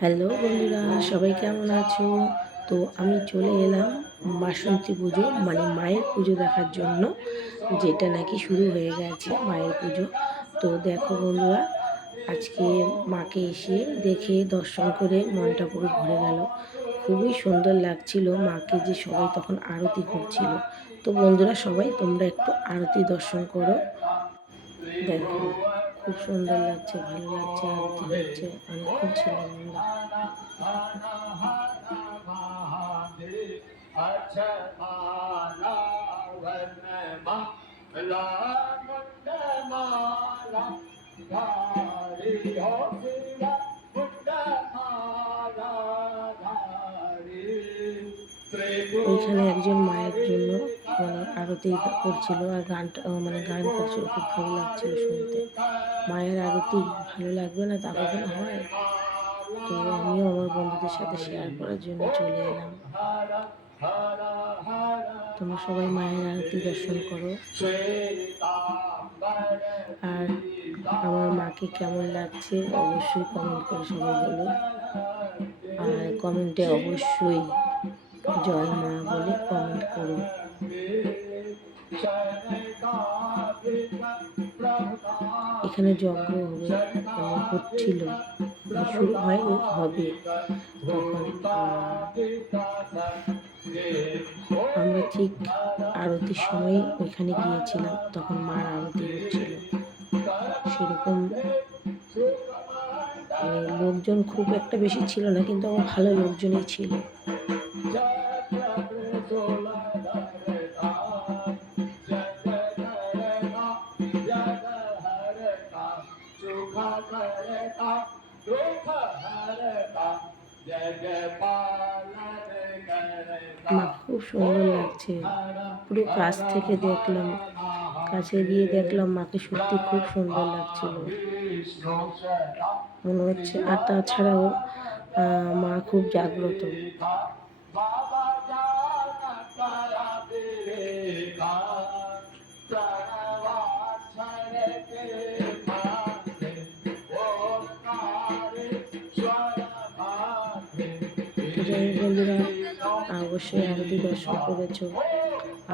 Hello বন্ধুরা, সবাই কেমন আছো? তো আমি চলে এলাম বাসন্তী পুজো মানে মায়ের পুজো দেখার জন্য, যেটা নাকি শুরু হয়ে গেছে মায়ের পুজো। তো দেখো বন্ধুরা, আজকে মাকে এসে দেখে দর্শন করে মনটা পুরো ভরে গেল। খুবই সুন্দর লাগছিল মাকে যে সবাই তখন আরতি করছিল। তো বন্ধুরা, সবাই তোমরা একটু আরতি দর্শন করো। দেখো। খুব সুন্দর লাগছে ভালো লাগছে আরতি হচ্ছে অনেকক্ষণ ছিলাম ওইখানে একজন মায়ের জন্য আরতি করছিল আর গানটা মানে গান করছিল, খুব ভালো লাগছিল শুনতে। মায়ের আরতি ভালো লাগবে না তা কখনো হয়? তো আমিও আমার বন্ধুদের সাথে শেয়ার করার জন্য চলে এলাম। তোমরা সবাই মায়ের আরতি দর্শন করো। আর আমার মাকে কেমন লাগছে অবশ্যই কমেন্ট করে সবাই বলো। আর কমেন্টে অবশ্যই জয় মা বলে কমেন্ট করো। এখানে যজ্ঞ হবে মানে হচ্ছিল শুরু হয়নি, হবে। তখন আমরা ঠিক আরতির সময় ওইখানে গিয়েছিলাম, তখন মার আরতি হচ্ছিল। সেরকম মানে লোকজন খুব একটা বেশি ছিল না, কিন্তু আমার ভালো লোকজনই ছিল। মা, খুব সুন্দর লাগছে। পুরো কাছ থেকে দেখলাম, কাছে গিয়ে দেখলাম মাকে সত্যি খুব সুন্দর লাগছিল। মনে হচ্ছে, আর তাছাড়াও মা খুব জাগ্রত। যাই বন্ধুরা। অবশ্যই আরতি দর্শন করেছ।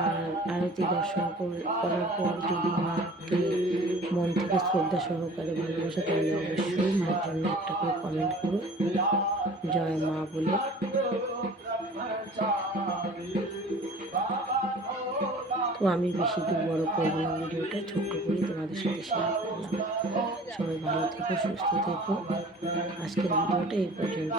আর আরতি দর্শন করার পর যদি মাকে মন থেকে শ্রদ্ধা সহকারে ভালোবাসে, তাহলে অবশ্যই মার জন্য একটা করে কমেন্ট করো। জয় মা বলে। তো আমি বেশি দূর বড় করব না ভিডিওটা, ছোট্ট করে তোমাদের সাথে শেয়ার করলাম। সবাই ভালো থেকো, সুস্থ থেকো। আজকের ভিডিওটা এই পর্যন্ত।